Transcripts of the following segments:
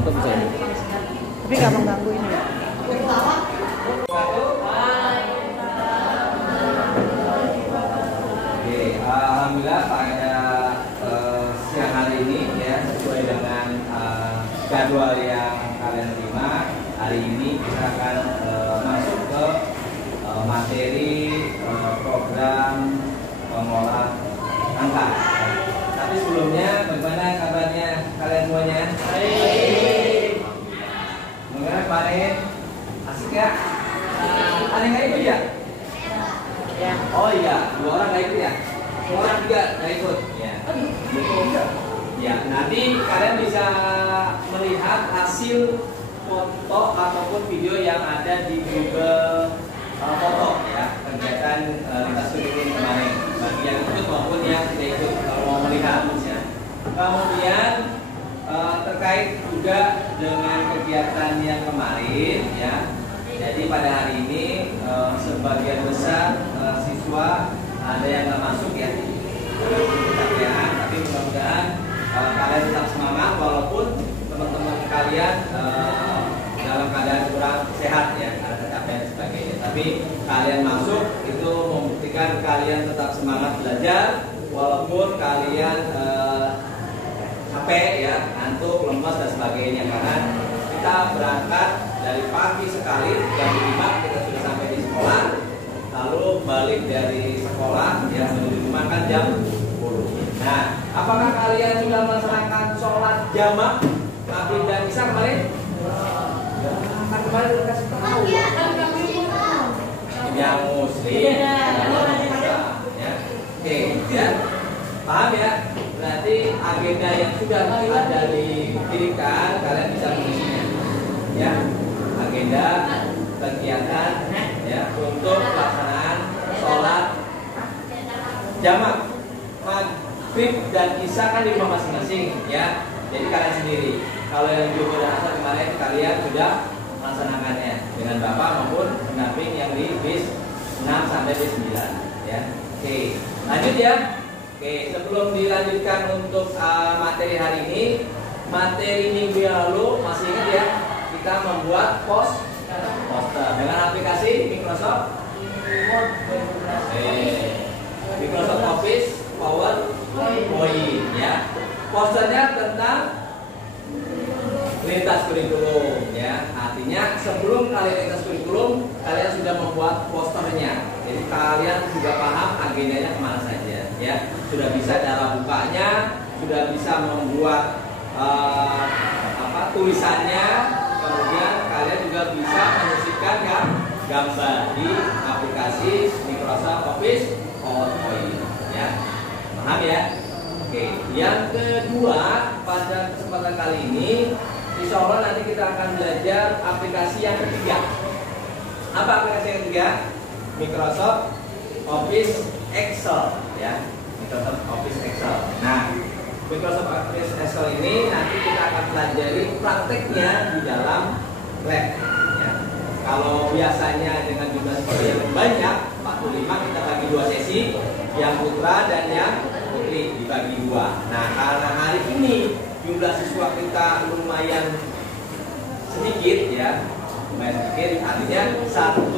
nonton bisa ini. Tapi nggak mengganggu ini ya. Oke, alhamdulillah pada siang hari ini ya sesuai dengan jadwal yang kalian terima, hari ini kita akan masuk ke materi program pengolah angka. Tapi sebelumnya bagaimana kabarnya kalian semuanya? Baik. Bagaimana kemarin? Asik ya? Ada yang nggak ikut ya? Ya. Oh iya, 2 orang nggak ikut ya? 2 orang 3 nggak ikut. Ya. Ya, nanti kalian bisa melihat hasil foto ataupun video yang ada di Google Foto ya, kegiatan lintas kurikulum kemarin. Bagi yang ikut maupun yang tidak ikut kalau mau melihat ya. Kemudian terkait juga dengan kegiatan yang kemarin ya. Jadi pada hari ini sebagian besar siswa ada yang nggak masuk ya, tapi mudah-mudahan kalian tetap semangat walaupun teman-teman kalian dalam keadaan kurang sehat ya, ada capek dan sebagainya. Tapi kalian masuk itu membuktikan kalian tetap semangat belajar walaupun kalian capek ya, ngantuk, lemas dan sebagainya, karena kita berangkat dari pagi sekali jam 5 kita sudah sampai di sekolah, lalu balik dari sekolah ya menuju rumah kan jam 10. Nah, apakah kalian sudah melaksanakan sholat jamaah maghrib dan isya kemarin? Kan kemarin udah kasih tahu. Yang muslim. Ya. Oke, ya. Paham ya? Berarti agenda yang sudah ada didirikan kalian bisa mengisinya. Ya. Agenda kegiatan ya untuk pelaksanaan sholat jamaah maghrib dan isya kan di rumah masing-masing ya. Jadi kalian sendiri. Kalau yang Jumat dan Asar kemarin kalian sudah melaksanakannya dengan bapak maupun pendamping yang di bis 6 sampai bis 9 ya. Oke, lanjut ya. Oke, sebelum dilanjutkan untuk materi hari ini, materi minggu yang lalu masih ingat ya, kita membuat poster dengan aplikasi Microsoft Office PowerPoint ya. Posternya tentang lintas kurikulum ya. Artinya sebelum kalian lintas kurikulum, kalian sudah membuat posternya. Jadi kalian sudah paham agendanya kemana saja ya. Sudah bisa cara bukanya, sudah bisa membuat tulisannya. Kemudian kalian juga bisa menyisipkan gambar di aplikasi Microsoft Office PowerPoint ya. Paham ya? Oke, yang kedua pada kesempatan kali ini, insya Allah nanti kita akan belajar aplikasi yang ketiga. Apa aplikasi yang ketiga? Microsoft Office Excel ya. Microsoft Office Excel. Nah, Microsoft Office Excel ini nanti kita akan pelajari prakteknya di dalam lab ya. Kalau biasanya dengan jumlah siswa yang banyak 45, kita bagi 2 sesi, yang putra dan yang putri dibagi 2. Nah, karena hari ini jumlah siswa kita lumayan sedikit ya, artinya satu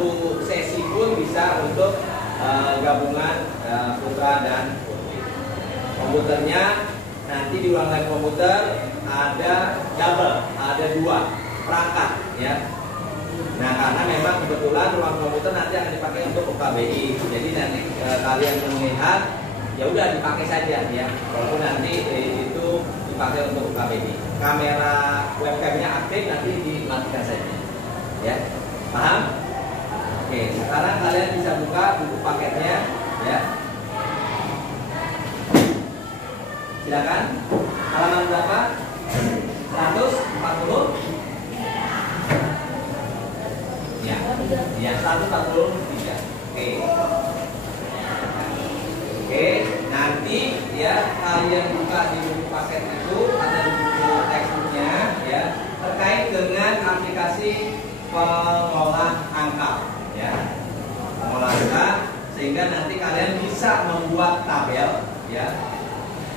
sesi pun bisa untuk gabungan putra dan komputernya. Nanti di ruang lab komputer ada double, ada 2 perangkat ya. Nah, karena memang kebetulan ruang komputer nanti akan dipakai untuk UKBI, jadi nanti kalian melihat ya udah dipakai saja ya, walaupun nanti itu dipakai untuk UKBI. Kamera webcamnya aktif, nanti dimatikan saja ya. Paham? Oke, sekarang kalian bisa buka buku paketnya ya. Silakan. Halaman berapa? 140. Ya, 143. Oke, nanti ya kalian buka di buku paket itu, ada di buku textbooknya ya, terkait dengan aplikasi pengolah angka ya, pengolah angka, sehingga nanti kalian bisa membuat tabel ya,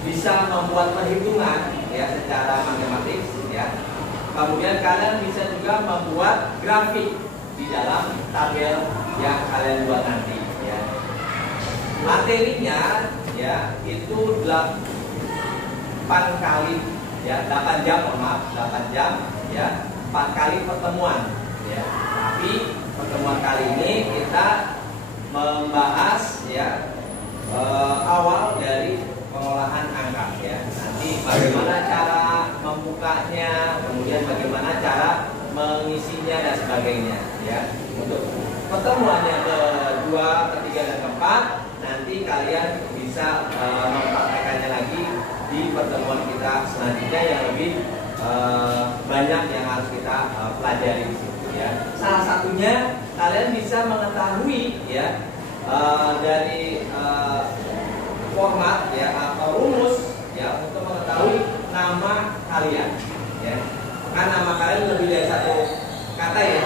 bisa membuat perhitungan ya secara matematik ya. Kemudian kalian bisa juga membuat grafik di dalam tabel yang kalian buat nanti ya. Materinya ya itu 8 kali ya, 8 jam, maaf, 8 jam ya, 4 kali pertemuan ya. Tapi pertemuan kali ini kita membahas ya awal dari pengolahan angka ya. Nanti bagaimana cara membukanya, kemudian bagaimana cara mengisinya dan sebagainya ya. Untuk pertemuan yang kedua, ketiga dan keempat nanti kalian bisa mempraktekannya lagi di pertemuan kita selanjutnya yang lebih banyak yang harus kita pelajari di situ ya. Salah satunya kalian bisa mengetahui ya dari format ya atau rumus ya untuk mengetahui nama kalian ya. Kan nama kalian lebih dari satu kata ya.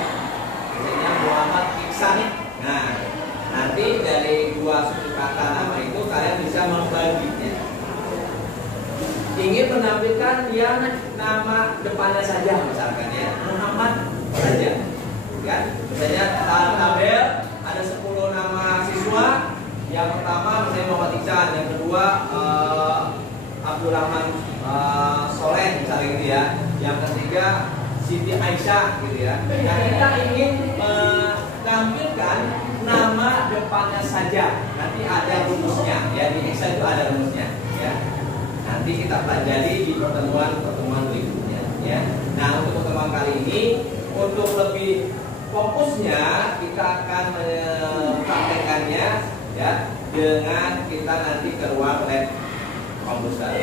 Misalnya Muhammad Iksan. Nah, nanti dari 2 suku kata nama itu kalian bisa membaginya. Ingin menampilkan yang nama depannya saja misalkan ya, Muhammad saja. Kan? Misalnya dalam tabel ada 10 nama siswa. Yang pertama misalnya Muhammad Iksan, yang kedua Abdul Rahman Soleh misalnya gitu ya. Yang ketiga Siti Aisyah gitu ya. Nah, kita ingin menampilkan nama depannya saja. Nanti ada rumusnya ya, di Excel itu ada rumusnya ya. Nanti kita pelajari di pertemuan berikutnya ya. Nah, untuk pertemuan kali ini untuk lebih fokusnya kita akan mempraktekannya ya dengan kita nanti ke ruang lab komputer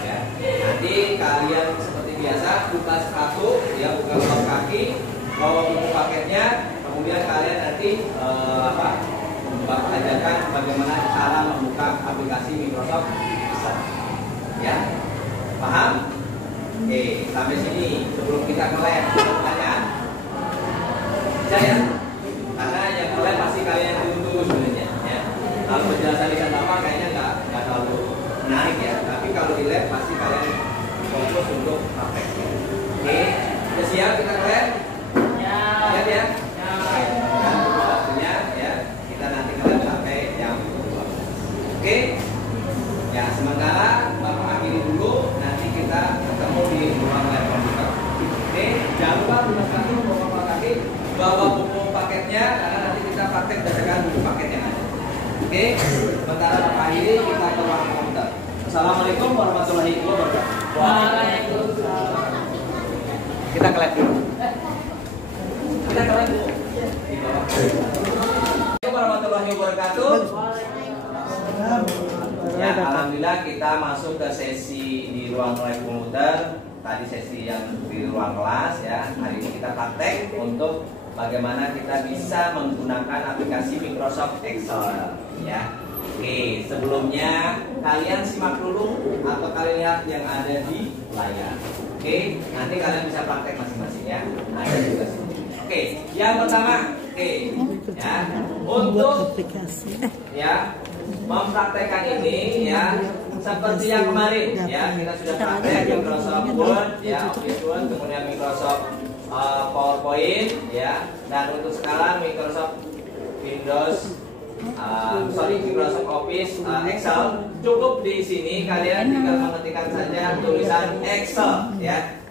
ya. Nanti kalian seperti biasa buka sepatu ya, buka kaos kaki, bawa buku paketnya, kemudian kalian nanti Bapak ajarkan bagaimana cara membuka aplikasi Microsoft Excel ya. Paham? Oke, sampai sini sebelum kita ke lab pertanyaan bisa ya? Karena yang ke lab pasti kalian tunggu sebenarnya ya. Kalau penjelasan di sana kayaknya nggak terlalu menarik ya, tapi kalau di lab pasti kalian fokus untuk prakteknya. Oke, udah siap kita ke lab? Ya. Siap ya? Ya. Dan waktunya ya, kita nanti ke lab sampai jam 12. Oke? Ya, sementara Bapak akhiri dulu, nanti kita ketemu di ruang lab komputer. Oke, jangan lupa gunakan kartu, bawa kaki, bawa buku paketnya, karena nanti kita praktek berdasarkan buku paket yang ada. Oke, sementara Bapak akhiri, kita ke ruang komputer. Assalamualaikum warahmatullahi wabarakatuh. Waalaikumsalam. Kita ke lab dulu. Kita ke lab dulu. Assalamualaikum warahmatullahi wabarakatuh. Ya, alhamdulillah kita masuk ke sesi di ruang lab komputer. Tadi sesi yang di ruang kelas ya. Hari ini kita praktek untuk bagaimana kita bisa menggunakan aplikasi Microsoft Excel ya. Oke, sebelumnya kalian simak dulu atau kalian lihat yang ada di layar. Oke, nanti kalian bisa praktek masing-masing ya. Ada juga sini. Oke, yang pertama, ya, untuk ya mempraktekkan ini ya seperti yang kemarin ya, kita sudah praktek Microsoft Word ya, Office Word, kemudian Microsoft PowerPoint ya, dan untuk sekarang Microsoft Microsoft Office Excel. Cukup di sini kalian tinggal mengetikkan saja tulisan Excel ya,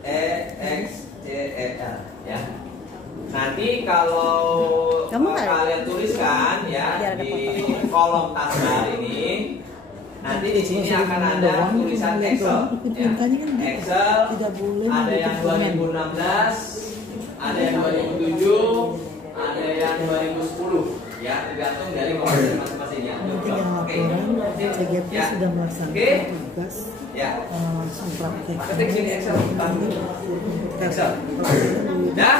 EXCEL ya. Nanti kalau kalian tuliskan ya di kolom taskbar ini, nanti di sini akan ada tulisan Excel ya. Excel ada yang 2016, ada yang 2007, ada yang 2010 ya, tergantung dari komputer masing-masing ya. Oke. Ya. Sudah melaksanakan tugas ya. praktek. Ketik sini Excel. Excel. Dah?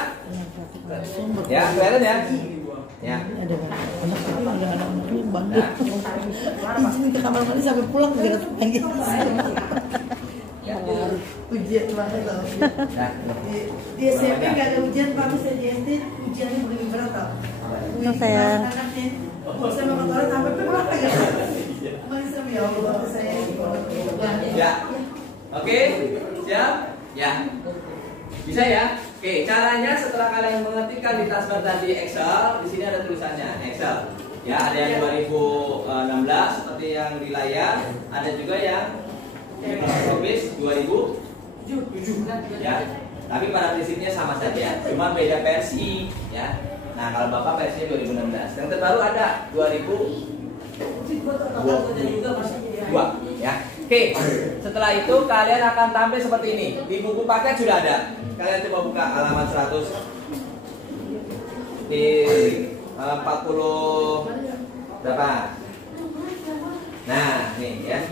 Ya, kelihatan ya? Ya. Ada anak tapi ada anak-anaknya bandel. Izin ke kamar mandi sampai pulang nggak datang lagi. Ujian banget loh. Di SMP nggak ada ujian, Pak. Bisa di SD ujiannya begini berat tau. Sayang. Saya mau ke sampai pulang lagi. Masih ya Allah saya. Ya. Oke, siap? Ya. Bisa ya? Oke, caranya setelah kalian mengetikkan di taskbar dan di Excel, di sini ada tulisannya Excel. Ya, ada yang 2016 seperti yang di layar, ada juga yang Microsoft Office 2007 ya. Tapi pada prinsipnya sama saja, cuma beda versi ya. Nah, kalau Bapak versinya 2016. Yang terbaru ada 2022 ya. Oke, setelah itu kalian akan tampil seperti ini. Di buku paket sudah ada. Kalian coba buka halaman 100 di 40 berapa? Nah, nih ya.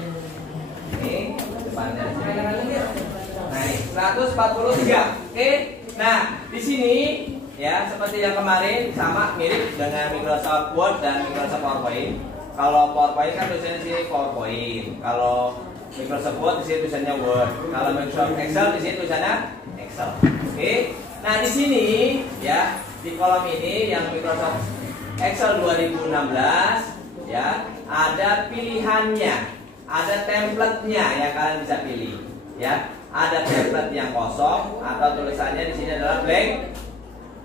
Ini depannya. Nah, ini 143. Oke. Nah, di sini ya seperti yang kemarin sama mirip dengan Microsoft Word dan Microsoft PowerPoint. Kalau PowerPoint kan tulisannya di sini PowerPoint. Kalau Microsoft Word di sini tulisannya Word. Kalau Microsoft Excel di sini tulisannya Excel. Oke. Nah, di sini ya di kolom ini yang Microsoft Excel 2016 ya ada pilihannya, ada template-nya yang kalian bisa pilih ya. Ada template yang kosong atau tulisannya di sini adalah blank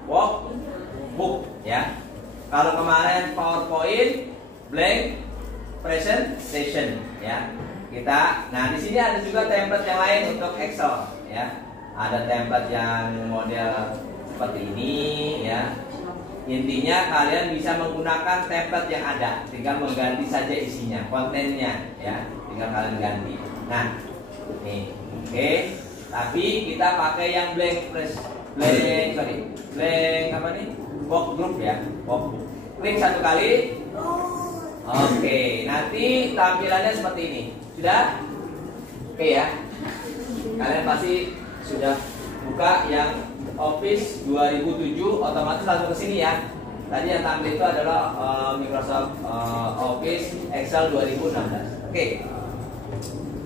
workbook ya. Kalau kemarin PowerPoint blank presentation ya. Nah di sini ada juga template yang lain untuk Excel ya. Ada template yang model seperti ini ya. Intinya kalian bisa menggunakan template yang ada, tinggal mengganti saja isinya, kontennya ya, tinggal kalian ganti. Nah, nih, oke. Tapi kita pakai yang blank apa nih? Workbook ya, workbook. Klik satu kali. Oke, nanti tampilannya seperti ini. Sudah? Oke ya. Kalian pasti sudah buka yang Office 2007, otomatis langsung ke sini ya. Tadi yang tampil itu adalah Microsoft Office Excel 2016. Oke.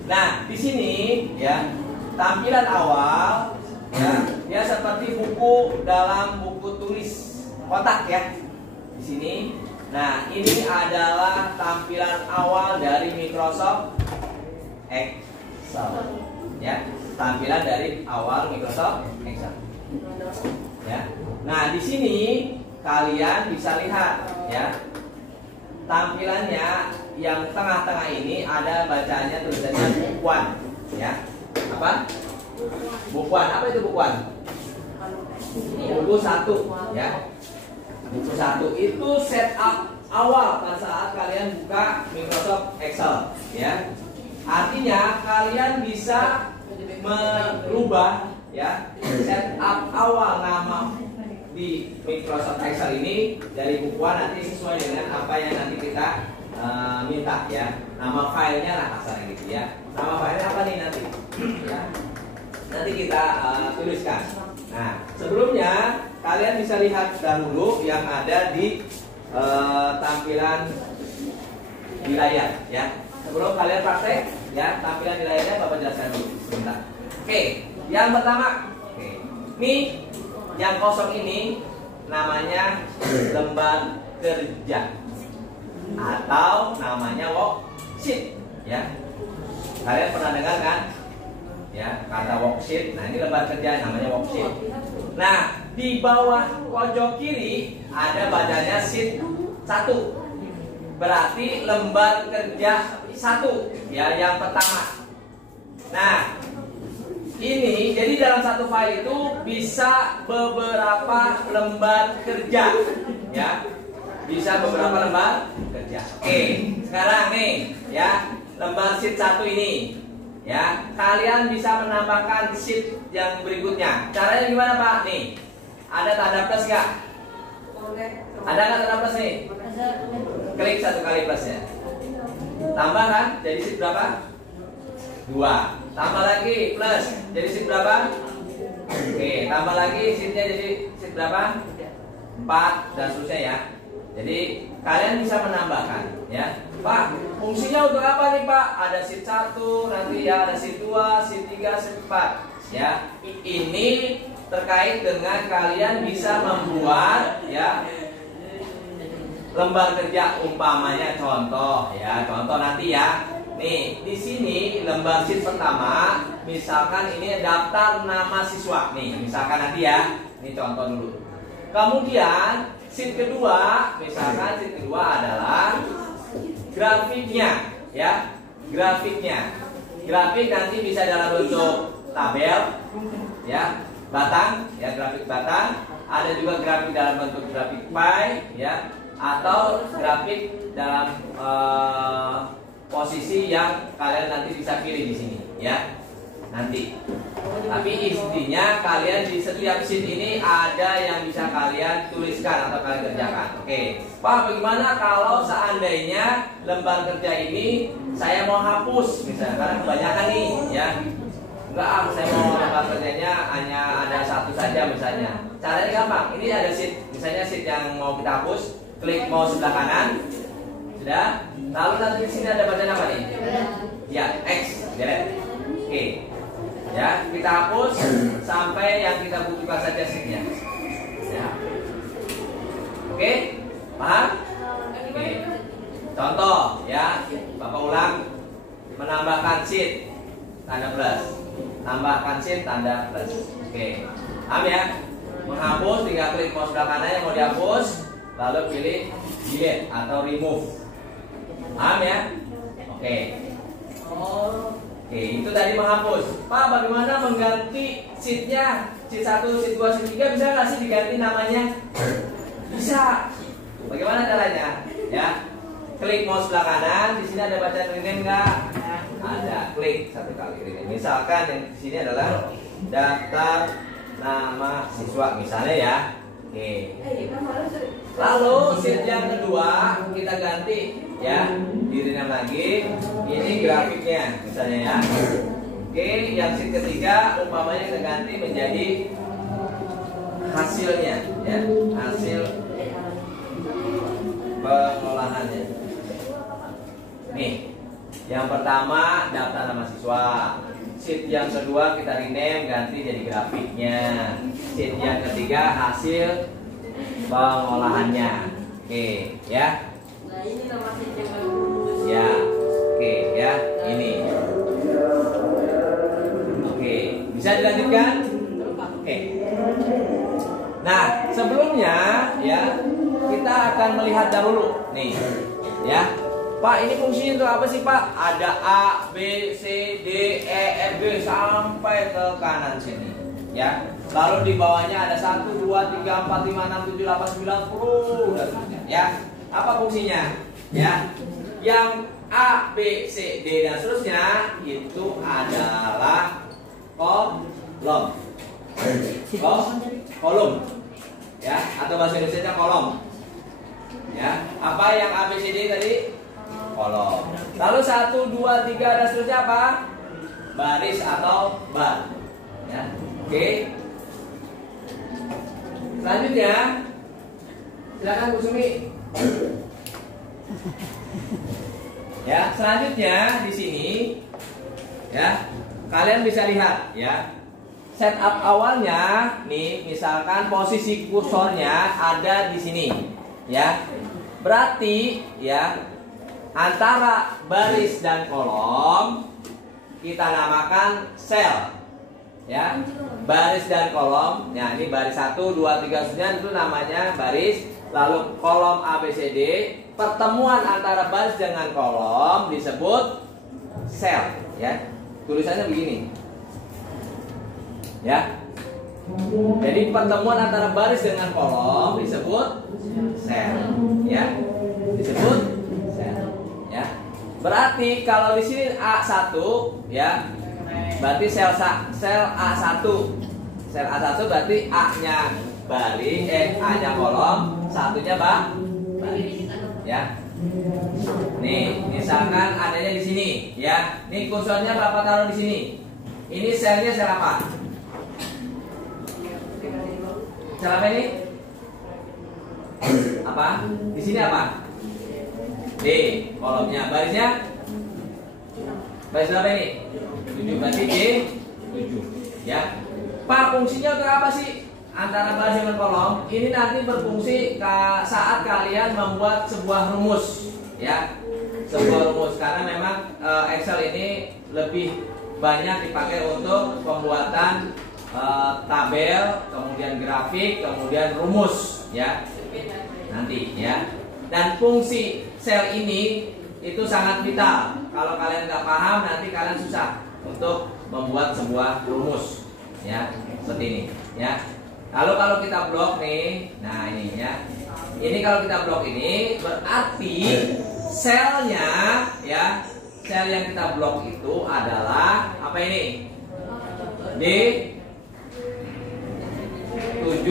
Nah, di sini ya tampilan awal ya seperti buku dalam buku tulis kotak ya. Di sini. Nah, ini adalah tampilan awal dari Microsoft Excel ya. Tampilan dari awal Microsoft Excel. Ya. Nah, di sini kalian bisa lihat ya. Tampilannya yang tengah-tengah ini ada bacaannya tulisannya bukuan ya. Apa? Bukuan. Apa itu bukuan? Buku 1 ya. Buku 1 itu setup awal pada saat kalian buka Microsoft Excel ya. Artinya kalian bisa merubah ya setup awal nama di Microsoft Excel ini dari bukuan nanti sesuai dengan apa yang nanti kita minta ya. Nama filenya lah kasarnya gitu ya. Nama filenya apa nih nanti ya. Nanti kita tuliskan. Nah, sebelumnya kalian bisa lihat dahulu yang ada di tampilan di layar ya. Sebelum kalian praktek ya, tampilan di layarnya Bapak jelaskan dulu sebentar. Oke, yang pertama, ini yang kosong ini namanya lembar kerja atau namanya worksheet ya. Kalian pernah dengar kan? Ya, kata worksheet. Nah, ini lembar kerja namanya worksheet. Nah, di bawah pojok kiri ada badannya sheet 1. Berarti lembar kerja 1 ya, yang pertama. Nah, ini jadi dalam satu file itu bisa beberapa lembar kerja ya. Bisa beberapa lembar kerja. Oke, sekarang nih ya, lembar sheet 1 ini ya, kalian bisa menambahkan sheet yang berikutnya. Caranya gimana Pak? Nih, ada tanda plus nggak? Ada nggak tanda plus nih? Klik satu kali plusnya. Tambah kan? Jadi sheet berapa? 2. Tambah lagi plus, jadi sheet berapa? Oke, tambah lagi sheetnya jadi sheet berapa? 4 dan seterusnya ya. Jadi kalian bisa menambahkan ya. Pak, fungsinya untuk apa nih Pak? Ada sheet 1, nanti ya ada sheet 2, sheet 3, sheet 4 ya. Ini terkait dengan kalian bisa membuat ya lembar kerja, umpamanya contoh ya. Contoh nanti ya. Nih, di sini lembar sheet pertama, misalkan ini daftar nama siswa. Nih, misalkan nanti ya. Ini contoh dulu. Kemudian sheet kedua, misalkan sheet kedua adalah grafiknya, ya. Grafiknya. Grafik nanti bisa dalam bentuk tabel, ya, batang, ya, grafik batang. Ada juga grafik dalam bentuk grafik pie, ya, atau grafik dalam posisi yang kalian nanti bisa pilih di sini, ya, nanti. Tapi intinya kalian di setiap sheet ini ada yang bisa kalian tuliskan atau kalian kerjakan. Oke, Pak, bagaimana kalau seandainya lembar kerja ini saya mau hapus, misalnya, karena kebanyakan nih, ya. Enggak, saya mau lembar kerjanya hanya ada satu saja misalnya. Caranya gampang. Ini ada sheet, misalnya sheet yang mau kita hapus, klik mouse sebelah kanan. Sudah. Lalu nanti di sini ada bacaan apa nih? Ya, X, delete. Oke. Ya, kita hapus sampai yang kita butuhkan saja sheetnya. Ya. Oke? Paham? Oke. Contoh, ya, Bapak ulang. Menambahkan sheet, tanda plus. Tambahkan sheet, tanda plus. Oke. Paham ya? Menghapus, tinggal klik mouse sebelah kanan yang mau dihapus, lalu pilih delete atau remove. Paham ya? Oke. Oke, itu tadi menghapus. Pak, bagaimana mengganti sheetnya? Sheet 1, sheet 2, sheet 3 bisa nggak sih diganti namanya? Bisa. Bagaimana caranya? Ya, klik mouse sebelah kanan. Di sini ada bacaan rename nggak? Ada. Klik satu kali rename. Misalkan yang di sini adalah daftar nama siswa, misalnya ya. Oke. Lalu sheet yang kedua kita ganti, ya, di rename lagi. Ini grafiknya, misalnya ya. Oke, yang sheet ketiga umpamanya kita ganti menjadi hasilnya, ya, hasil pengolahannya. Nih, yang pertama daftar nama siswa. Sheet yang kedua kita rename ganti jadi grafiknya. Sheet yang ketiga hasil pengolahannya. Oke, ya. Nah, ini nama sheet yang baru. Ya. Oke, ya. Ini. Oke, bisa dilanjutkan? Oke. Nah, sebelumnya ya kita akan melihat dahulu nih, ya. Pak, ini fungsinya untuk apa sih, Pak? Ada A, B, C, D, E, F, G sampai ke kanan sini, ya. Lalu di bawahnya ada 1, 2, 3, 4, 5, 6, 7, 8, 9, 10 dan seterusnya, ya. Apa fungsinya? Ya. Yang A, B, C, D dan seterusnya itu adalah kolom. Kolom. Ya, atau bahasa Indonesia kolom. Ya, apa yang A, B, C, D tadi? Kolom. Lalu 1, 2, 3 dan seterusnya apa? Baris atau bar. Ya. Oke. Selanjutnya, silakan Bu Sumi. Ya, selanjutnya di sini, ya, kalian bisa lihat, ya. Setup awalnya, nih, misalkan posisi kursornya ada di sini, ya. Berarti, ya, antara baris dan kolom kita namakan sel, ya. Baris dan kolom, ya, ini baris 1, 2, 3 seterusnya itu namanya baris. Lalu kolom ABCD, pertemuan antara baris dengan kolom disebut sel, ya. Tulisannya begini, ya. Jadi pertemuan antara baris dengan kolom disebut sel, ya. Disebut sel, ya. Berarti kalau di sini A1, ya, berarti sel A1. Sel A1 berarti A-nya baris, A-nya kolom, satunya baris, ya. Nih, misalkan adanya di sini, ya. Nih kursornya Bapak taruh di sini. Ini selnya sel apa? Sel apa ini? Apa? Di sini apa? D, kolomnya. Barisnya? Baris berapa ini? 7, berarti D 7, ya. Pak, fungsinya untuk apa sih? Antara baris dengan kolom ini nanti berfungsi saat kalian membuat sebuah rumus, ya. sebuah rumus karena memang Excel ini lebih banyak dipakai untuk pembuatan tabel, kemudian grafik, kemudian rumus ya nanti ya. Dan fungsi sel ini itu sangat vital. Kalau kalian nggak paham nanti kalian susah untuk membuat sebuah rumus ya seperti ini ya. Lalu kalau kita blok nih, nah ini ya. Ini kalau kita blok ini berarti selnya ya, sel yang kita blok itu adalah apa ini? D7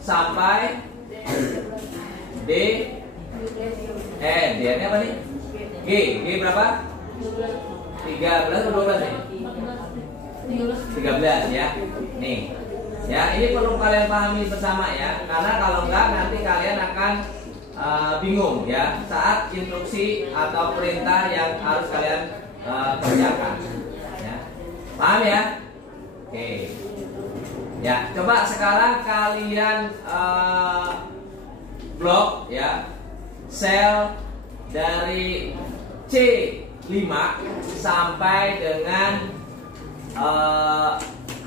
sampai D D-nya apa nih? G berapa? 13 atau 12 nih? 13 ya. Nih. Ya, ini perlu kalian pahami bersama ya, karena kalau enggak nanti kalian akan bingung ya saat instruksi atau perintah yang harus kalian kerjakan. Ya. Paham ya? Oke. Ya, coba sekarang kalian blok ya sel dari C5 sampai dengan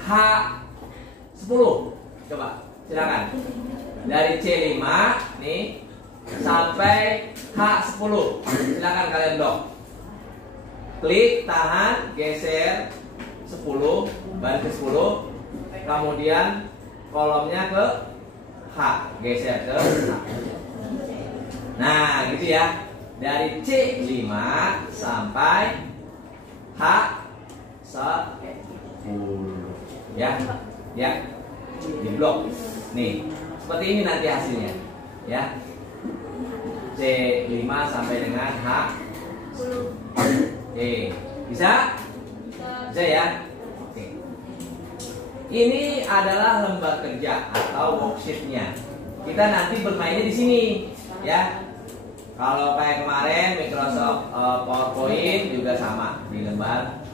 H10. Coba silakan. Dari C5 nih sampai H10. Silakan kalian blok. Klik, tahan, geser 10, balik ke 10. Kemudian kolomnya ke H, geser ke H. Nah, gitu ya. Dari C5 sampai H10. Ya. Ya. Di blok. Nih, seperti ini nanti hasilnya. Ya. C5 sampai dengan H10. Oke, bisa? Bisa ya? Oke. Ini adalah lembar kerja atau worksheet-nya. Kita nanti bermainnya di sini, ya. Kalau kayak kemarin Microsoft PowerPoint juga sama di lembar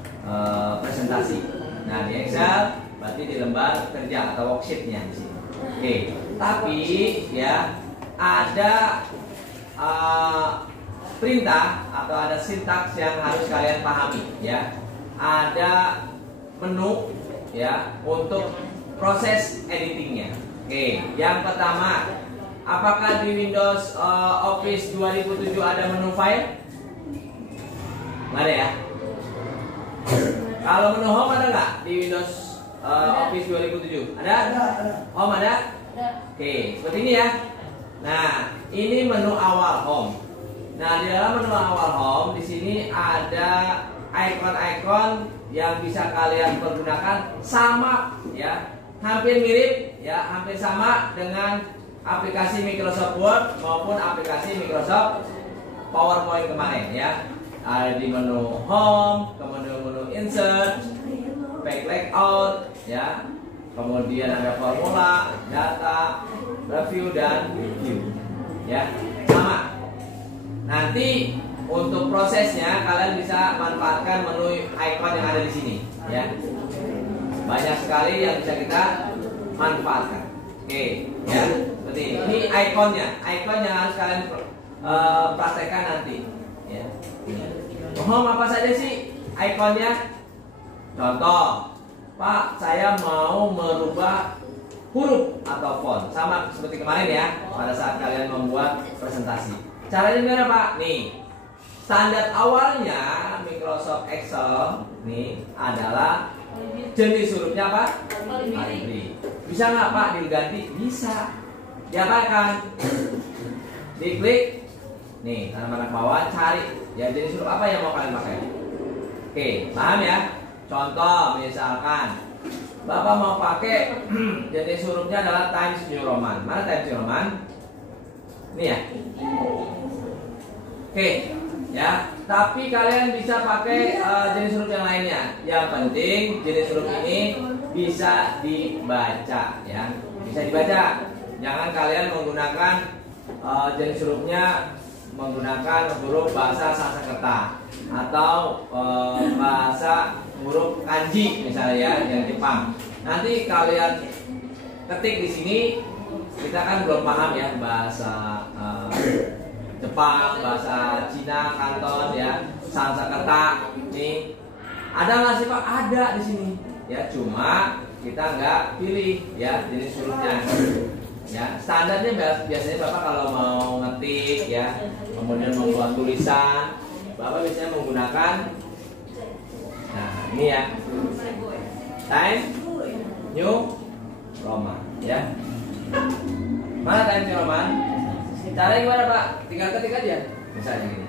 presentasi. Nah, di Excel berarti di lembar kerja atau worksheet-nya di sini. Oke. Tapi ya ada perintah atau ada sintaks yang harus kalian pahami ya. Ada menu ya untuk proses editingnya. Oke, yang pertama, apakah di Windows Office 2007 ada menu file? Nggak ada ya? Kalau menu home ada nggak di Windows Office 2007? Ada? Home ada? Oke, seperti ini ya. Nah, ini menu awal home. Nah, di dalam menu awal home di sini ada icon-icon yang bisa kalian pergunakan sama ya, hampir mirip ya, hampir sama dengan aplikasi Microsoft Word maupun aplikasi Microsoft PowerPoint kemarin ya. Ada di menu home, kemudian menu insert, back layout ya. Kemudian ada formula, data, review dan review. Ya, sama. Nanti untuk prosesnya kalian bisa manfaatkan menu icon yang ada di sini, ya. Banyak sekali yang bisa kita manfaatkan. Oke, ya. Seperti ini. Ini ikonnya, icon yang harus kalian praktekkan nanti, ya. Home apa saja sih ikonnya? Contoh, Pak, saya mau merubah huruf atau font, sama seperti kemarin ya, pada saat kalian membuat presentasi. Caranya gimana Pak? Nih, standar awalnya Microsoft Excel nih adalah jenis hurufnya apa? Calibri. Bisa nggak Pak diganti? Bisa. Diapakan? Diklik, nih tanda panah bawah, cari ya jenis huruf apa yang mau kalian pakai. Oke, paham ya? Contoh, misalkan Bapak mau pakai jenis hurufnya adalah Times New Roman. Mana Times New Roman? Ini ya. Oke, ya. Tapi kalian bisa pakai jenis huruf yang lainnya. Yang penting jenis huruf ini bisa dibaca, ya. Bisa dibaca. Jangan kalian menggunakan jenis hurufnya menggunakan huruf bahasa Sanskerta atau bahasa huruf kanji misalnya ya, yang Jepang. Nanti kalian ketik di sini, kita kan belum paham ya bahasa Jepang, bahasa Cina, Kanton, ya, Sanskerta. Nih, ada nggak sih Pak? Ada di sini. Ya, cuma kita nggak pilih ya jenis hurufnya. Ya, standarnya biasanya Bapak kalau mau ngetik ya, kemudian membuat tulisan, Bapak biasanya menggunakan, nah ini ya, Times New Roman, ya. Mana Times New Roman? Caranya gimana Pak? Tinggal ketik aja, misalnya gini,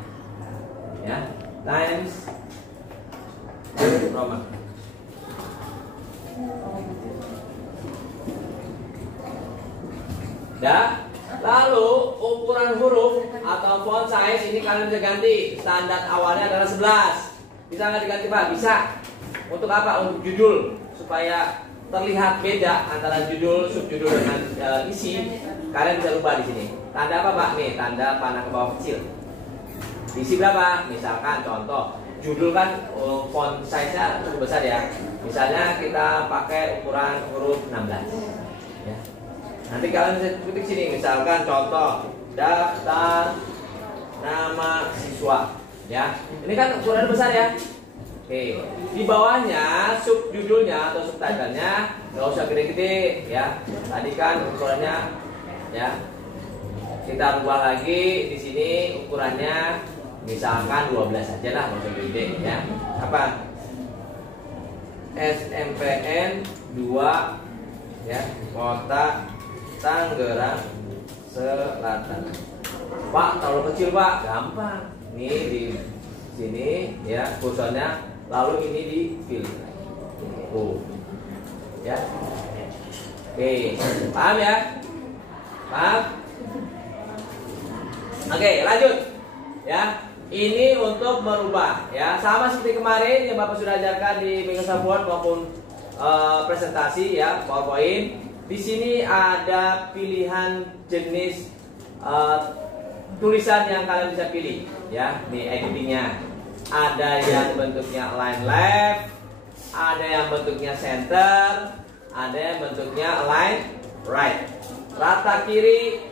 ya, Times New Roman. Dan lalu ukuran huruf atau font size ini kalian bisa ganti. Standar awalnya adalah 11. Bisa nggak diganti Pak? Bisa. Untuk apa? Untuk judul, supaya terlihat beda antara judul, subjudul dengan isi. Kalian bisa ubah di sini. Tanda apa Pak? Nih, tanda panah ke bawah kecil. Isi berapa? Misalkan contoh, judul kan font size-nya cukup besar ya. Misalnya kita pakai ukuran huruf 16. Ya. Nanti kalian bisa ketik sini, misalkan contoh daftar nama siswa, ya. Ini kan ukuran besar ya. Oke, di bawahnya subjudulnya atau subtitlenya nggak usah gede-gede, ya. Tadi kan ukurannya, ya. Kita rubah lagi di sini ukurannya, misalkan 12 aja lah, nggak usah gede, ya. Apa? SMPN 2, ya, Kota Tangerang Selatan. Pak, terlalu kecil Pak, gampang. Nih di sini ya kursornya, lalu ini dipilih. Ya. Oke, paham ya? Paham? Oke, lanjut. Ya, ini untuk merubah. Ya, sama seperti kemarin yang Bapak sudah ajarkan di Microsoft Word maupun presentasi ya, PowerPoint. Di sini ada pilihan jenis tulisan yang kalian bisa pilih, ya. Nih editingnya. Ada yang bentuknya line left, ada yang bentuknya center, ada yang bentuknya line right. Rata kiri,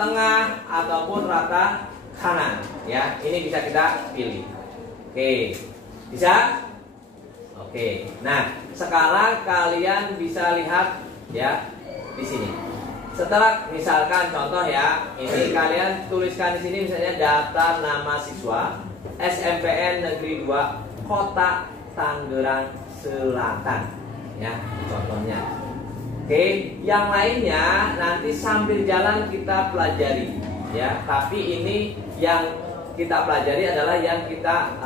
tengah ataupun rata kanan, ya. Ini bisa kita pilih. Oke, bisa? Oke. Nah, sekarang kalian bisa lihat ya di sini. Setelah misalkan contoh ya, ini kalian tuliskan di sini misalnya daftar nama siswa SMPN Negeri 2 Kota Tangerang Selatan, ya contohnya. Oke, yang lainnya nanti sambil jalan kita pelajari ya. Tapi ini yang kita pelajari adalah yang kita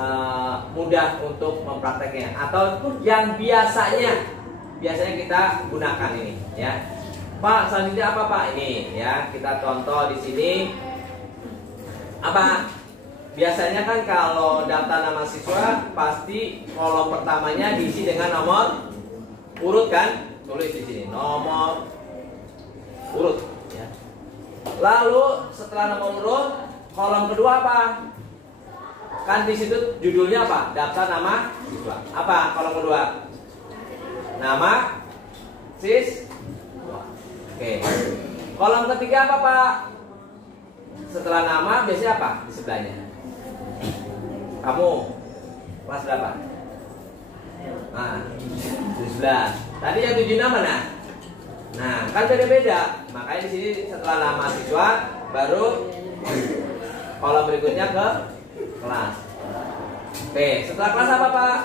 mudah untuk memprakteknya atau yang biasanya kita gunakan ini ya. Pak, selanjutnya apa Pak? Ini ya, kita contoh di sini. Apa? Biasanya kan kalau daftar nama siswa pasti kolom pertamanya diisi dengan nomor urut kan? Tulis di sini nomor urut ya. Lalu setelah nomor urut, kolom kedua apa? Kan di situ judulnya apa? Daftar nama siswa. Apa kolom kedua? Nama siswa. Oke. Kolom ketiga apa Pak? Setelah nama biasanya apa di sebelahnya? Kamu kelas berapa? Nah, 17. Tadi yang 7 nama nah. Nah, kan beda-beda. Makanya di sini setelah nama siswa baru kolom berikutnya ke kelas. Oke, setelah kelas apa Pak?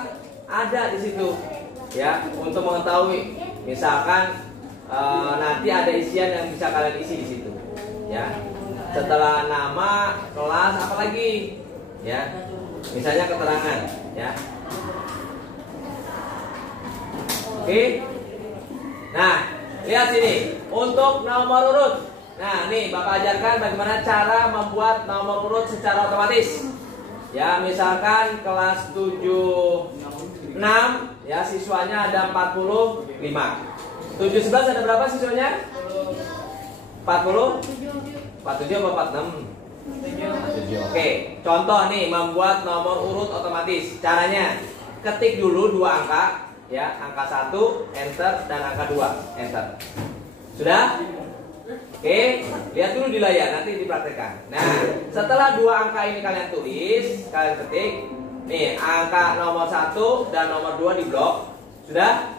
Ada di situ. Ya, untuk mengetahui misalkan nanti ada isian yang bisa kalian isi di situ ya. Setelah nama, kelas, apa lagi ya, misalnya keterangan ya. Oke, nah lihat sini untuk nomor urut. Nah nih Bapak ajarkan bagaimana cara membuat nomor urut secara otomatis ya. Misalkan kelas 7 6 ya, siswanya ada 45. 711 ada berapa siswanya? 40? 47 apa 46? 47. Oke, contoh nih membuat nomor urut otomatis. Caranya ketik dulu 2 angka ya, angka 1 enter dan angka 2 enter. Sudah? Oke, lihat dulu di layar, nanti dipraktekkan. Nah, setelah dua angka ini kalian tulis, kalian ketik. Nih, angka nomor 1 dan nomor 2 di blok. Sudah?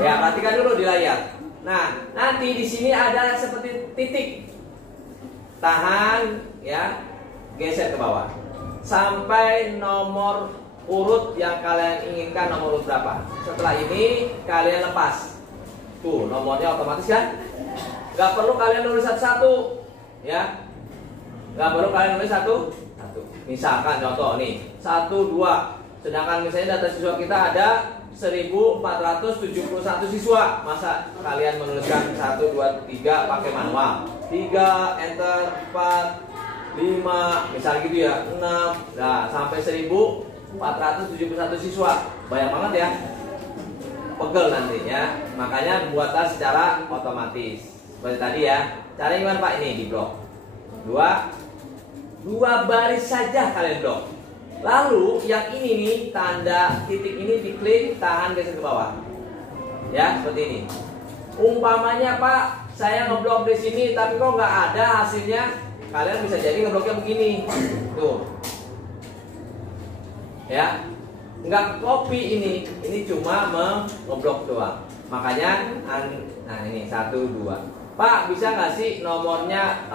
Ya, perhatikan dulu di layar. Nah, nanti di sini ada seperti titik. Tahan, ya, geser ke bawah. Sampai nomor urut yang kalian inginkan, nomor urut berapa. Setelah ini, kalian lepas. Tuh, nomornya otomatis kan? Gak perlu kalian nulis satu-satu, ya. Gak perlu kalian nulis satu. Misalkan contoh nih 1, 2. Sedangkan misalnya data siswa kita ada 1471 siswa. Masa kalian menuliskan 1, 2, 3 pakai manual? 3 enter, 4, 5, misal gitu ya, 6. Nah, sampai 1471 siswa. Banyak banget ya. Pegel nantinya. Makanya buatlah secara otomatis. Seperti tadi ya. Caranya gimana Pak? Ini di blok. Dua baris saja kalian blok. Lalu yang ini nih, tanda titik ini diklik, tahan geser ke bawah. Ya, seperti ini. Umpamanya Pak, saya ngeblok di sini tapi kok nggak ada hasilnya. Kalian bisa jadi ngebloknya begini. Tuh. Ya. Nggak copy ini. Ini cuma ngeblok doang. Makanya nah ini 1, 2. Pak, bisa nggak sih nomornya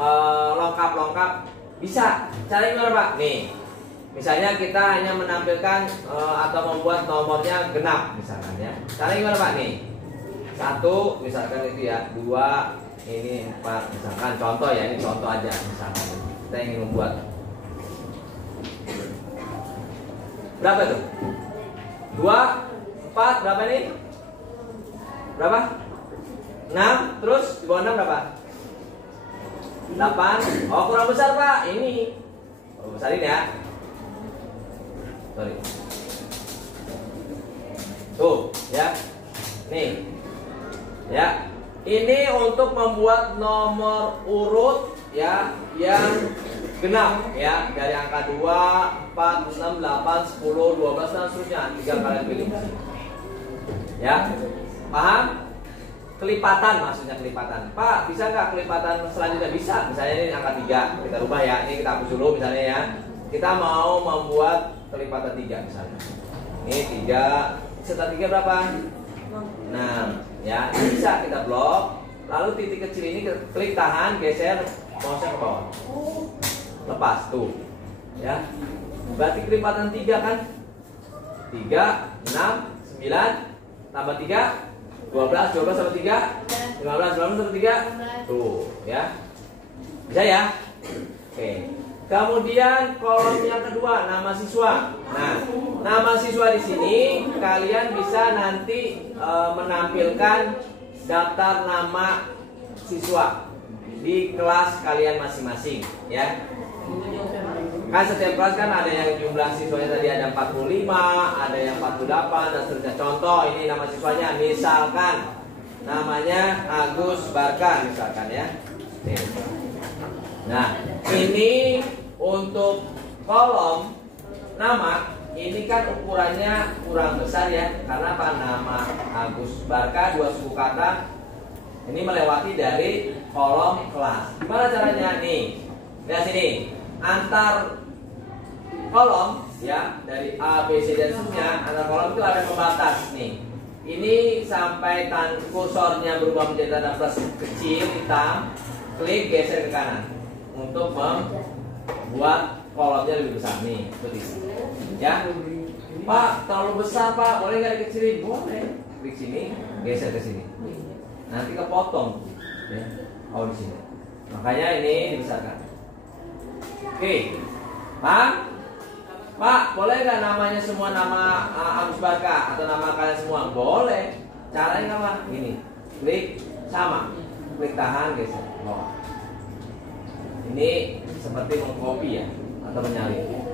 lengkap? Bisa. Caranya gimana Pak? Nih, misalnya kita hanya menampilkan atau membuat nomornya genap misalkan ya. Caranya gimana Pak? Nih, 1 misalkan itu ya, 2, ini 4 misalkan. Contoh ya, ini contoh aja misalkan. Kita ingin membuat berapa tuh? 2, 4, berapa nih? Berapa? 6, terus di bawah 6 berapa? 8. Oh, kurang besar Pak. Ini besarin ya. Sorry. Tuh ya. Nih. Ya. Ini untuk membuat nomor urut ya yang genap ya, dari angka 2, 4, 6, 8, 10, 12 dan seterusnya. Tinggal kalian pilih. Ya. Paham? Kelipatan, maksudnya kelipatan. Pak, bisa nggak kelipatan selanjutnya? Bisa. Misalnya ini angka 3, kita rubah ya. Ini kita hapus dulu misalnya ya. Kita mau membuat kelipatan 3 misalnya. Ini 3, serta 3 berapa? 6. Ya, ini bisa kita blok. Lalu titik kecil ini klik tahan, geser mouse ke bawah. Lepas tuh. Ya. Berarti kelipatan 3 kan? 3, 6, 9 tambah 3 12 sama 3 15 sama 3 tuh ya. Bisa ya? Oke. Kemudian kolom yang kedua, nama siswa. Nah, nama siswa di sini kalian bisa nanti menampilkan daftar nama siswa di kelas kalian masing-masing ya. Kan setiap kelas kan ada yang jumlah siswanya tadi ada 45, ada yang 48 dan seterusnya. Contoh ini nama siswanya misalkan namanya Agus Barka misalkan ya. Nah, ini untuk kolom nama ini kan ukurannya kurang besar ya. Karena apa? Nama Agus Barka 2 suku kata ini melewati dari kolom kelas. Gimana caranya nih? Lihat sini. Antar kolom ya, dari A, B, C dan seterusnya, antar kolom itu ada pembatas nih. Ini sampai kursornya berubah menjadi tanda plus kecil hitam, klik geser ke kanan untuk membuat kolomnya lebih besar nih, seperti ini. Ya, Pak, terlalu besar Pak, boleh nggak dikecilin? Boleh. Klik sini, geser ke sini. Nanti kepotong. Ya. Oh di sini. Makanya ini dibesarkan. Oke, Pak, boleh nggak namanya semua nama Agus Barka atau nama kalian semua? Boleh. Caranya apa? Gini, klik sama, klik tahan geser bawah. Ini seperti mengcopy ya atau menyalin.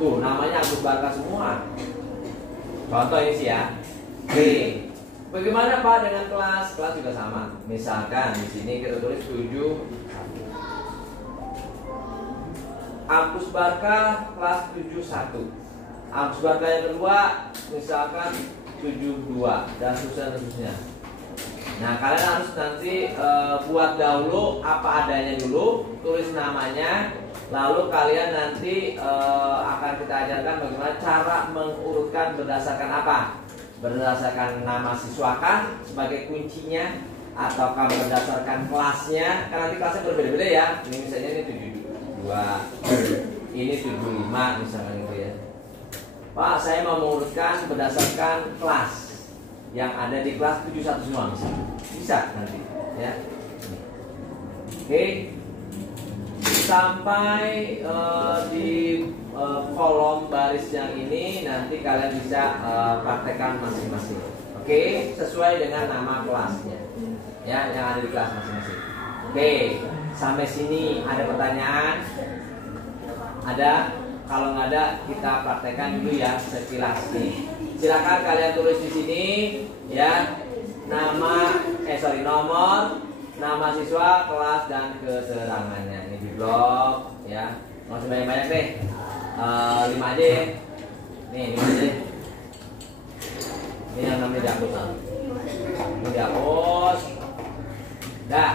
Tuh namanya Agus Barka semua. Contoh ini sih ya. Oke. Bagaimana Pak dengan kelas? Kelas juga sama. Misalkan di sini kita tulis 7. Agus Barka kelas 71. Agus Barka yang kedua misalkan 72 dan seterusnya. Nah, kalian harus nanti buat dahulu apa adanya dulu, tulis namanya, lalu kalian nanti akan kita ajarkan bagaimana cara mengurutkan berdasarkan apa? Berdasarkan nama siswa kah sebagai kuncinya, ataukah berdasarkan kelasnya? Karena nanti kelasnya berbeda-beda ya. Ini misalnya ini 72, ini 75 misalkan gitu ya. Pak, saya mau mengurutkan berdasarkan kelas yang ada di kelas 710 misalnya. Bisa nanti ya. Oke. Sampai di kolom baris yang ini nanti kalian bisa praktekkan masing-masing. Oke, sesuai dengan nama kelasnya. Ya, yang ada di kelas masing-masing. Oke, sampai sini ada pertanyaan? Ada? Kalau nggak ada, kita praktekkan dulu ya sekilas nih. Silakan kalian tulis di sini ya, nomor, nama siswa, kelas dan keterangannya. Ini di blog ya. Nggak usah banyak-banyak deh. 5 aja ya. Nih, 5 aja. Ini yang namanya dihapus. Ini dihapus. Dah.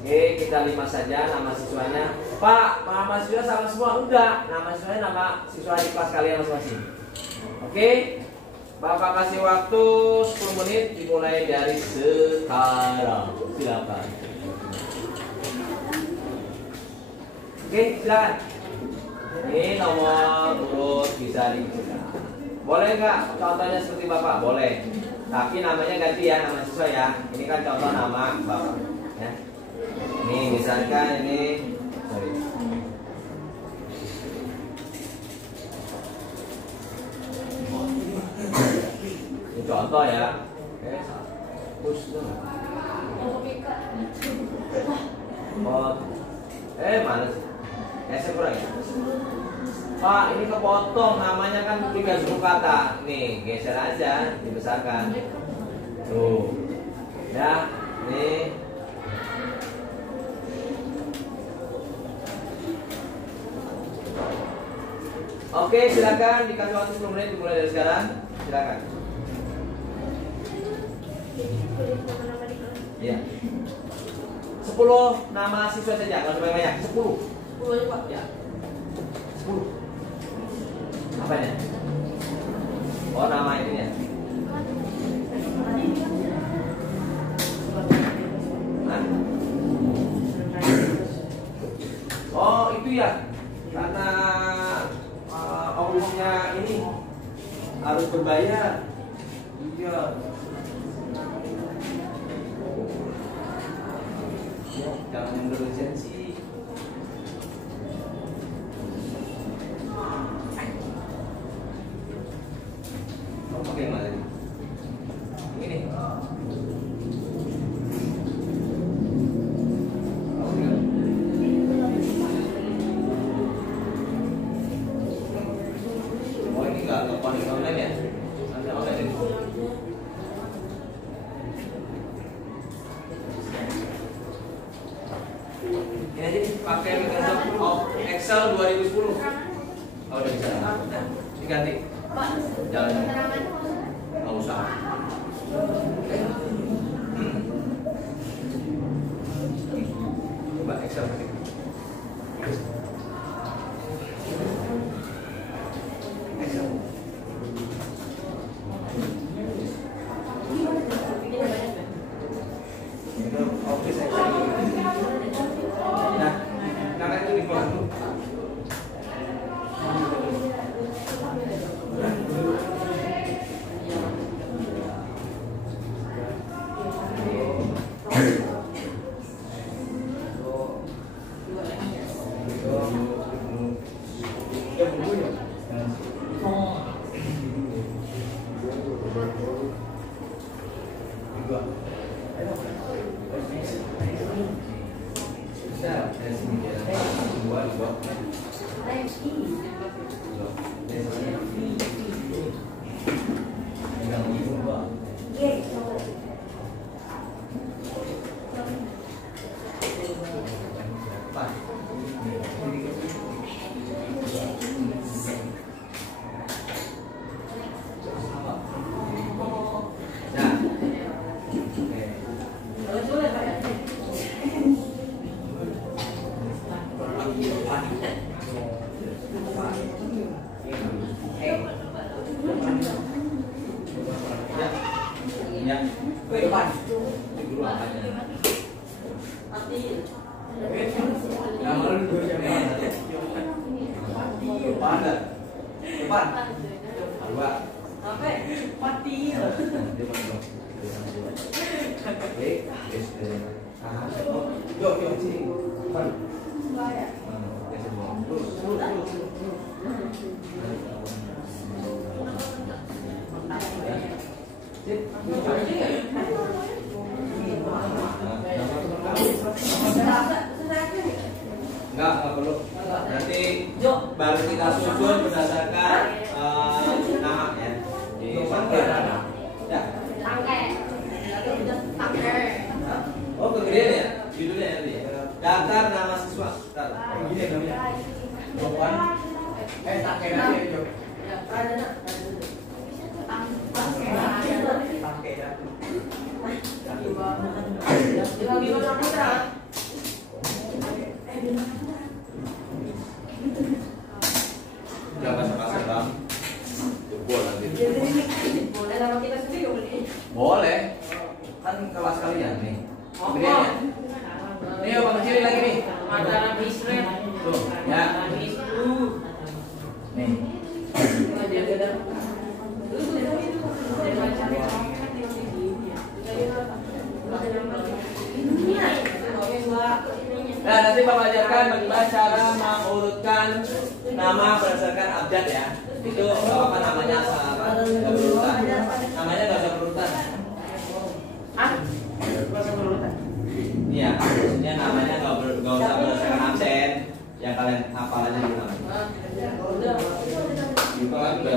Oke, kita 5 saja nama siswanya. Pak, nama siswa sama semua? Udah. Nama siswanya nama siswa di kelas kalian masing-masing. Oke. Bapak kasih waktu 10 menit dimulai dari sekarang. Silakan. Oke, silakan. Ini nomor urut bisa dikisahkan. Boleh nggak contohnya seperti Bapak? Boleh. Tapi namanya ganti ya, nama siswa ya. Ini kan contoh nama Bapak. Ya. Ini misalkan ini, sorry. Ini contoh ya. Oke, push dong. Mana sih? Saya kurang ya. Pak, ini kepotong, namanya kan 30 kata. Nih, geser aja, dibesarkan. Tuh. Ya, nih. Oke, silakan dikasih waktu 10 menit dimulai dari sekarang. Silakan. Ya. 10 nama siswa saja, kalau banyak. 10. 10 Pak. Ya. 10. Apanya? Oh, nama ininya. Hah? Oh, itu ya. Karena umumnya ini harus berbayar. Iya. Jangan yang berurgensi. Oke, mana ini? Ini. Oh, ini nggak connect online ya? Nanti online ini. Ini aja pakai Microsoft Excel 2010. Oh, udah bisa. Nah, diganti. Jangan. Nggak usah. Coba Excel nanti. Excel. Office Excel. Nah, karena itu di kelas dulu. Nah, depan. 2. Sampai mati. Oke, yuk sini. Enggak perlu. Nanti baru kita susun berdasarkan nama ya. Di samping. Ya. Oh, kegedean ya? Judulnya nanti ya. Daftar nama siswa. Gini namanya. Pakai nanti yuk. Jangan pasang-pasang bang. Jebol nanti. Boleh nama kita sendiri boleh. Boleh. Kan kelas kalian nih. Kegedeannya. Nih bang kecilin lagi nih. Mataram Israel. Tuh, ya. Nih. Nah, nanti Bapak ajarkan bagaimana cara mengurutkan nama berdasarkan abjad ya. Itu apa namanya nggak berurutan. Namanya nggak usah berurutan. Iya, maksudnya namanya nggak usah berdasarkan absen. Yang kalian hafal aja gitu. Itu kan udah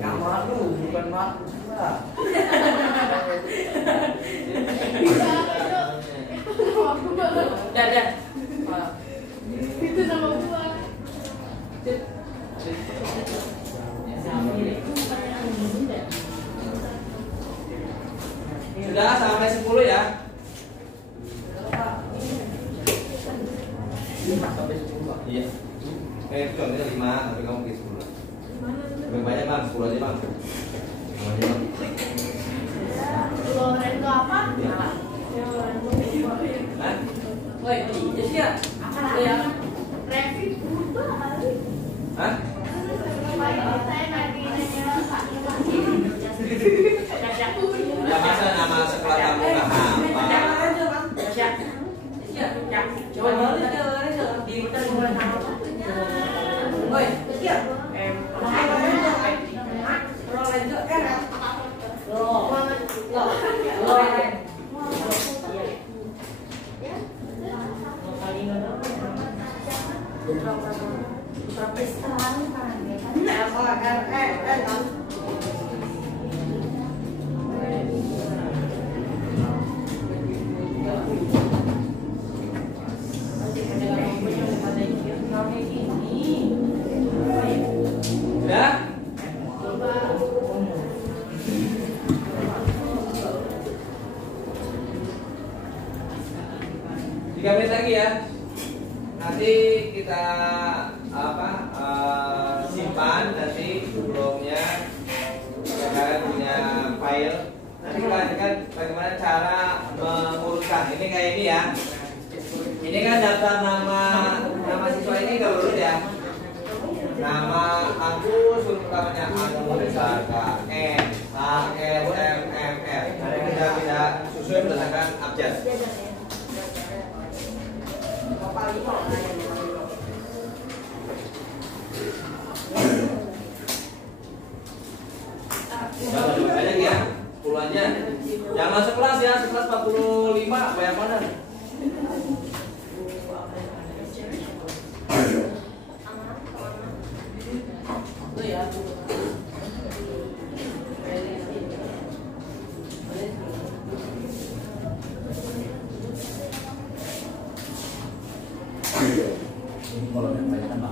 nama lu bukan mak. Dah. Itu nama gua. Sudah sampai 10 ya. Sampai 10 Pak. Iya. Contohnya 5, tapi kamu bikin 10. Lebih banyak bang, 10 aja bang. 10 aja bang. Loren itu apa? Hah? Woi, jadi ya. Ya. Revit berubah kali. Hah? Saya nanti Ya masa nama sekolah kamu nggak hafal? Coba diputar mulai sama. Woi, siap. Sudah? 3 menit lagi ya. Nanti kita simpan nanti sebelumnya kalian punya file. Nanti kita ajarkan bagaimana cara mengurutkan. Ini kayak ini ya. Ini kan daftar nama siswa ini nggak urut ya. Nama aku suruh pertamanya Anu Saka N H L M M R. Nanti kita bisa susun berdasarkan abjad. Banyak ya, 10 aja. Jangan masuk kelas ya, kelas 45 banyak mana? Kalau yang banyak kan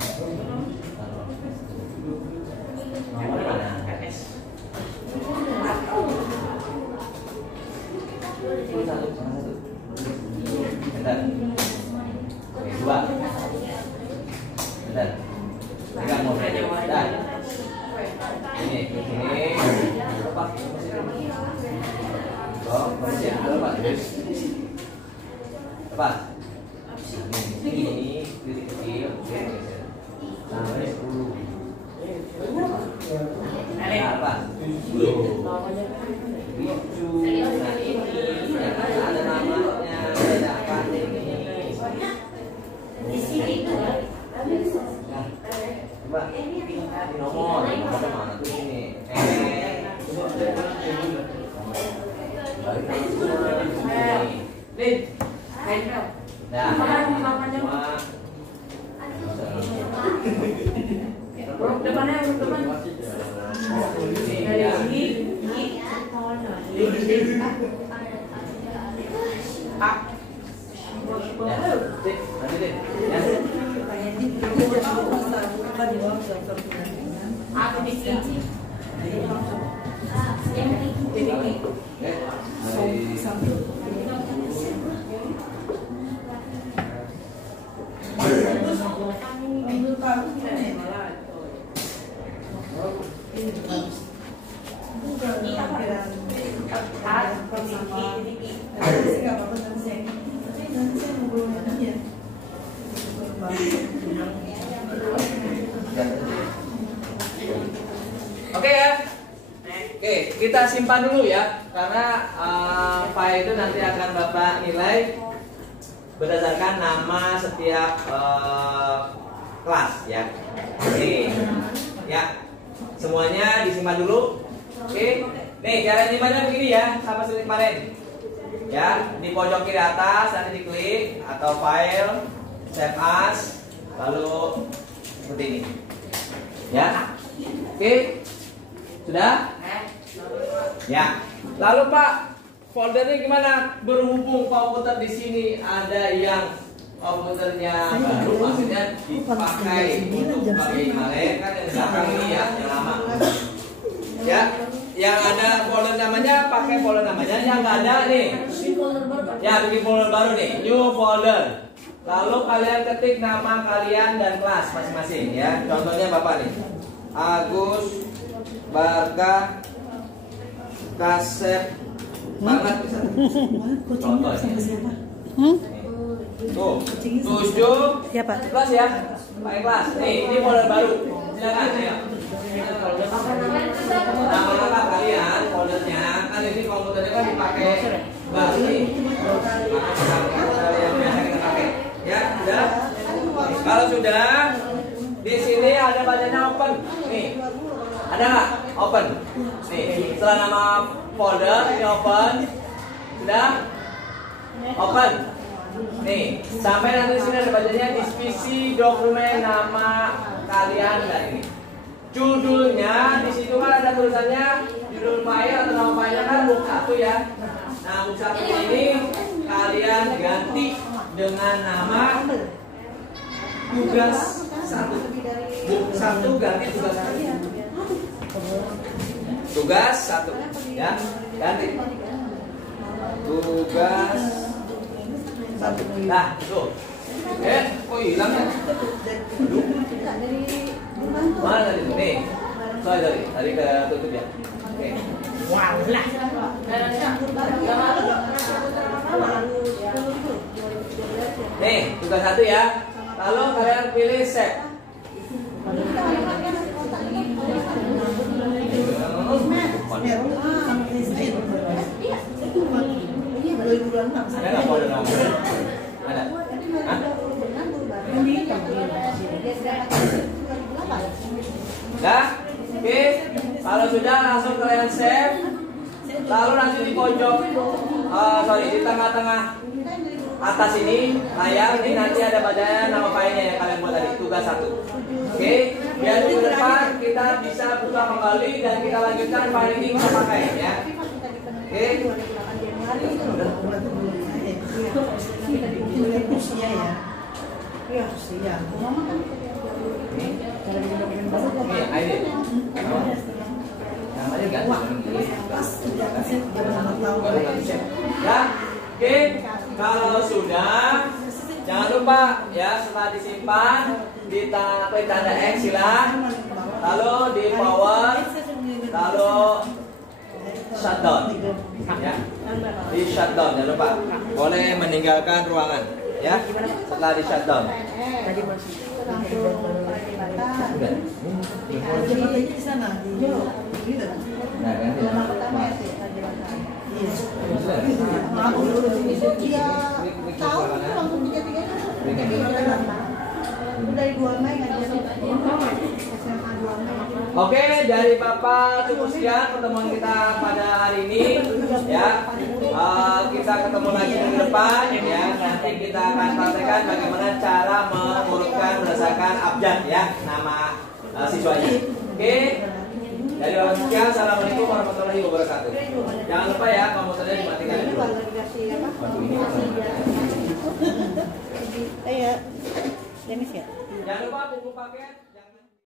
Bentar. Oke, 2. Bentar. 3. Huruf depannya huruf depan. Dari ini. A. Ya, nanti deh. Ya. Oke ya. Oke, kita simpan dulu ya, karena file itu nanti akan Bapak nilai berdasarkan nama setiap kelas ya. Oke, ya, semuanya disimpan dulu. Oke, nih cara nyimpannya begini ya, sama seperti kemarin. Ya, di pojok kiri atas nanti diklik atau file, save as, lalu seperti ini. Ya, oke, sudah? Ya, lalu Pak, foldernya gimana? Berhubung komputer di sini ada yang komputernya baru, maksudnya dipakai untuk pakai kemarin kan yang belakang ini ya, yang lama. Ya, yang ada folder namanya pakai folder namanya, yang nggak ada nih. Ya, bikin folder baru nih, new folder. Lalu kalian ketik nama kalian dan kelas masing-masing ya. Contohnya Bapak nih, Agus Barka Kasep banget bisa. Contohnya. Tuh, 7 Siapa? kelas ya, pakai kelas. Nih, ini folder baru. Silakan, ayo. Nama kalian foldernya kan ini komputernya kan dipakai baru nih. Yang biasa kita pakai. Ya, sudah. Kalau sudah, di sini ada bacanya open. Nih, ada nggak? Open. Nih, setelah nama folder ini open. Sudah? Open. Nih, sampai nanti di sini ada bacanya divisi dokumen nama kalian dan ini. Judulnya di situ kan ada tulisannya judul file atau nama filenya kan book 1 ya. Nah, book 1 ini kalian ganti dengan nama tugas 1. Book 1 ganti tugas 1. Tugas 1 ya, ganti. Tugas 1. Nah, tuh. Oh hilang ya? Mana tadi tuh? Nih. Soalnya tadi ke tutup ya. Oke. Walah. Nih, tugas 1 ya. Lalu kalian pilih save. Ada nggak folder nomor? Ada. Hah? Dah? Oke. Kalau sudah langsung kalian save. Lalu nanti di pojok, di tengah-tengah atas ini layar ini nanti ada bacanya nama filenya yang kalian buat tadi, tugas 1. Oke. Biar minggu depan kita bisa buka kembali dan kita lanjutkan file ini kita pakai ya. Oke. Usia ya. Iya, usia. Ini ID. Namanya ganti. Ya. Oke. Kalau sudah, jangan lupa ya setelah disimpan klik tanda X silang, lalu di power, lalu shutdown. Ya. Di shutdown, jangan lupa. Boleh meninggalkan ruangan ya setelah di shutdown. Di sana di Nah, ganti. Oke, dari Bapak cukup sekian pertemuan kita pada hari ini ya. Kita ketemu lagi minggu depan ya. Nanti kita akan praktekkan bagaimana cara mengurutkan berdasarkan tulisakan abjad ya, nama siswanya. Oke. Dari orang sekian, assalamualaikum warahmatullahi wabarakatuh. Jangan lupa ya, komputernya dimatikan dulu. Ayo, Dennis ya. Jangan lupa buku paket.